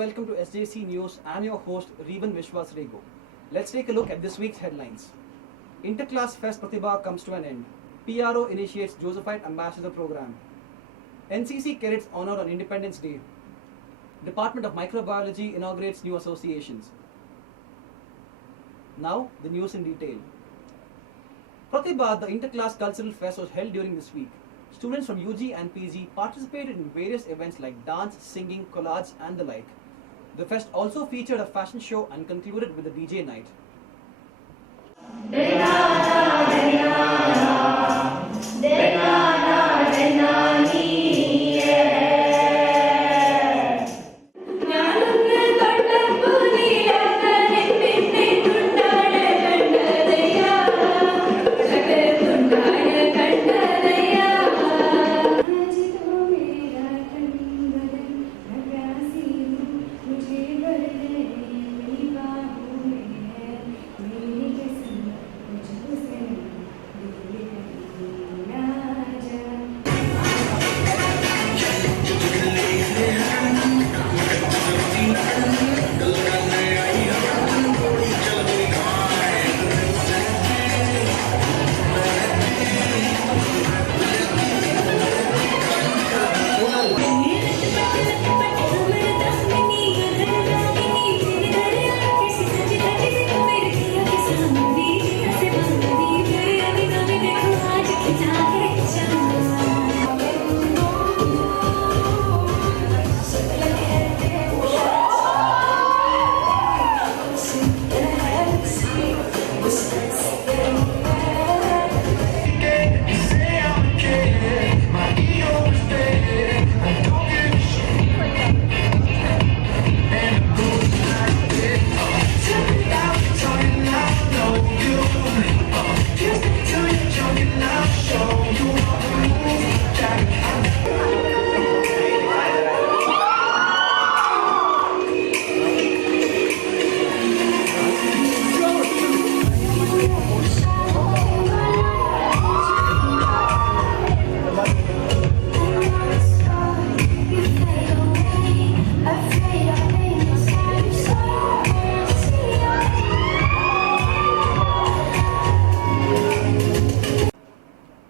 welcome to SJC News. I'm your host Revan Vishwas Rego. Let's take a look at this week's headlines. Interclass Fest Pratibha comes to an end. PRO initiates Josephite Ambassador Program. NCC cadets honored on Independence Day. Department of Microbiology inaugurates new associations. Now, the news in detail. Pratibha, the Interclass Cultural Fest, was held during this week. Students from UG and PG participated in various events like dance, singing, collage and the like. The fest also featured a fashion show and concluded with a DJ night.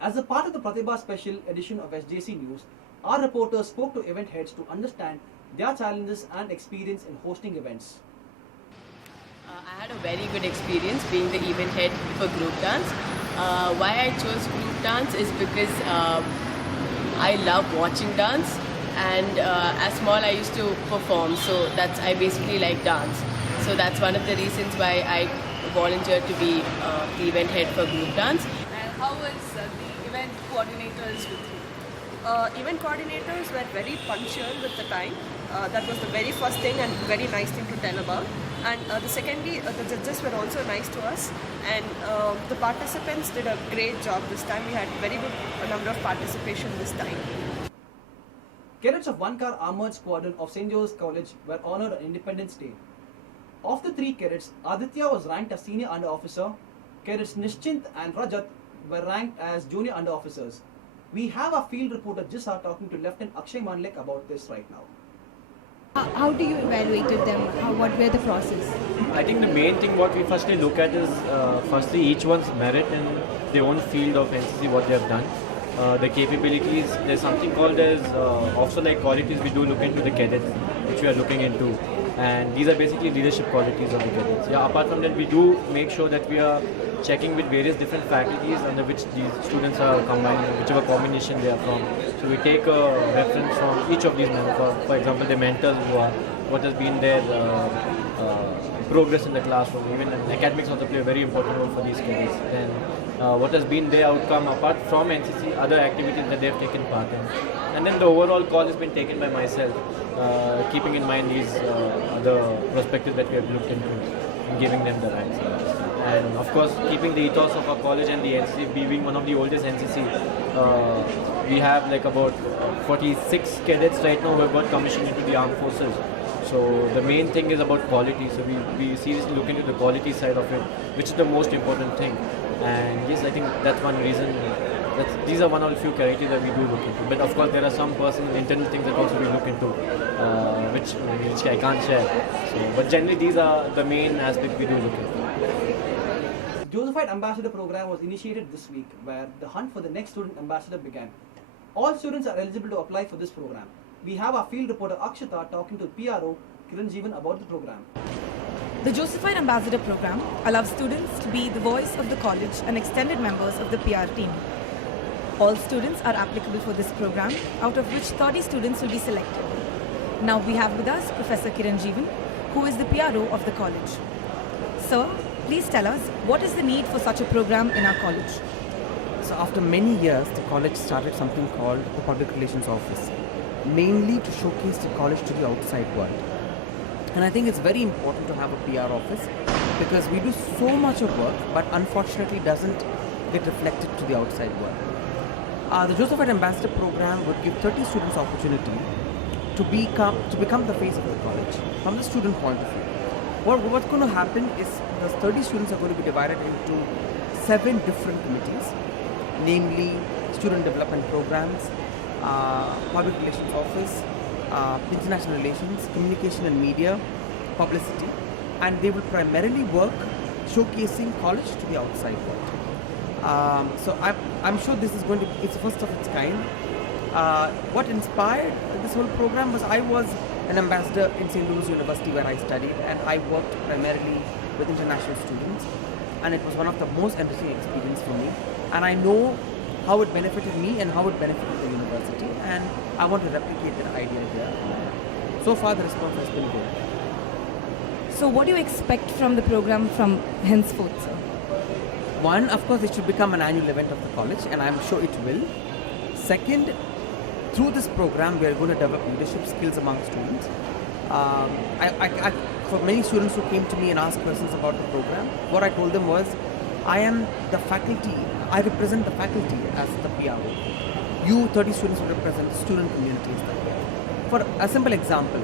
As a part of the Pratibha special edition of SJC News, our reporters spoke to event heads to understand their challenges and experience in hosting events. I had a very good experience being the event head for group dance. Why I chose group dance is because I love watching dance, and as small I used to perform, so I basically like dance. So that's one of the reasons why I volunteered to be the event head for group dance. And how was the event coordinators with you? Event coordinators were very punctual with the time. That was the very first thing and very nice thing to tell about. And the secondly, the judges were also nice to us, and the participants did a great job this time. We had very good number of participation this time. Cadets of 1-car Armoured Squadron of St. Joseph's College were honored on Independence Day. Of the 3 cadets, Aditya was ranked as Senior Under Officer. Cadets Nishchint and Rajat were ranked as Junior Under Officers. We have our field reporter Jissa talking to Lieutenant Akshay Mandlek about this right now. How do you evaluated them? What were the process? I think the main thing what we firstly look at is firstly each one's merit in their own field of NCC, what they have done. The capabilities, there's something called as also like qualities we do look into the cadets, which we are looking into, and these are basically leadership qualities of the cadets. Yeah, apart from that, we do make sure that we are checking with various different faculties under which these students are combining, whichever combination they are from. So we take a reference from each of these members, for example the mentors who are, what has been their progress in the classroom. Even academics also play a very important role for these cadets. And what has been their outcome apart from NCC, other activities that they have taken part in. And then the overall call has been taken by myself, keeping in mind these other perspectives that we have looked into and giving them the ranks. And of course, keeping the ethos of our college and the NCC, being one of the oldest NCC, we have like about 46 cadets right now who have got commissioned into the armed forces. So the main thing is about quality. So we seriously look into the quality side of it, which is the most important thing. And yes, I think that's one reason. These are one of the few criteria that we do look into. But of course, there are some personal internal things that also we look into, which I can't share. So, but generally, these are the main aspects we do look at. Josephite Ambassador Program was initiated this week, where the hunt for the next student ambassador began. All students are eligible to apply for this program. We have our field reporter Akshita talking to PRO Kiran Jeevan about the program. The Josephite Ambassador Program allows students to be the voice of the college and extended members of the PR team. All students are applicable for this program, out of which 30 students will be selected. Now we have with us Professor Kiran Jeevan, who is the PRO of the college. Sir, please tell us, what is the need for such a program in our college? So after many years, the college started something called the Public Relations Office, mainly to showcase the college to the outside world. And I think it's very important to have a PR office because we do so much of work, but unfortunately doesn't get reflected to the outside world. The Josephite Ambassador Program would give 30 students opportunity to become the face of the college from the student point of view. What's going to happen is those 30 students are going to be divided into 7 different committees, namely Student Development Programs, Public Relations Office, International Relations, Communication and Media, Publicity, and they will primarily work showcasing college to the outside world. So I'm sure this is it's the first of its kind. What inspired this whole program was I was an ambassador in St. Louis University where I studied, and I worked primarily with international students, and it was one of the most enriching experiences for me, and I know how it benefited me and how it benefited the university, and I want to replicate that idea here. So far the response has been good. So what do you expect from the program from henceforth, sir? One, of course, it should become an annual event of the college, and I'm sure it will. Second, through this program, we are going to develop leadership skills among students. For many students who came to me and asked questions about the program, what I told them was, I am the faculty, I represent the faculty as the PRO. You 30 students will represent the student communities. For a simple example,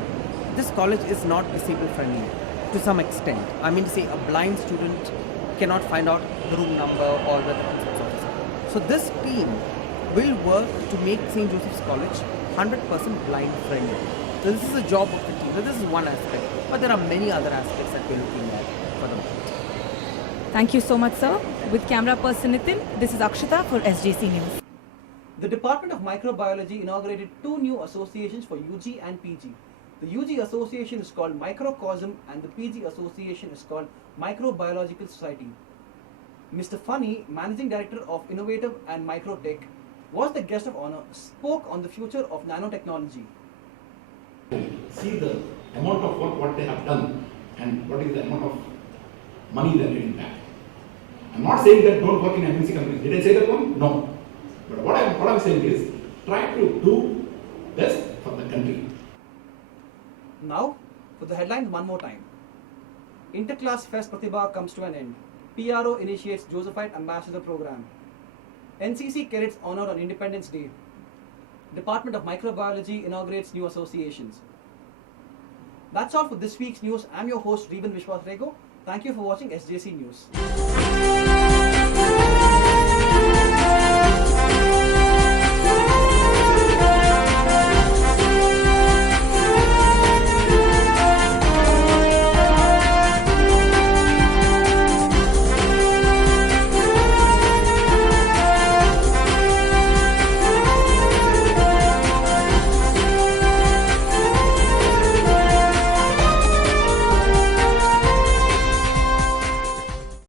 this college is not disabled friendly to some extent. I mean to say a blind student cannot find out the room number or where the principal's office is. So this team will work to make St. Joseph's College 100% blind friendly. So this is a job of the team. So this is one aspect, but there are many other aspects that we're looking at for the moment. Thank you so much, sir. With camera person Nitin, this is Akshita for SJC News. The Department of Microbiology inaugurated 2 new associations for UG and PG. The UG association is called Microcosm and the PG association is called Microbiological Society. Mr. Funny, Managing Director of Innovative and Microtech, was the guest of honor, spoke on the future of nanotechnology. See the amount of work what they have done and what is the amount of money they are getting back. I'm not saying that don't work in MNC companies. Did I say that one? No. But what I'm saying is try to do best for the country. Now, for the headlines one more time. Interclass Fest Pratibha comes to an end. PRO initiates Josephite Ambassador Program. NCC cadets honored on Independence Day. Department of Microbiology inaugurates new associations. That's all for this week's news. I'm your host, Revan Vishwas Rego. Thank you for watching SJC News.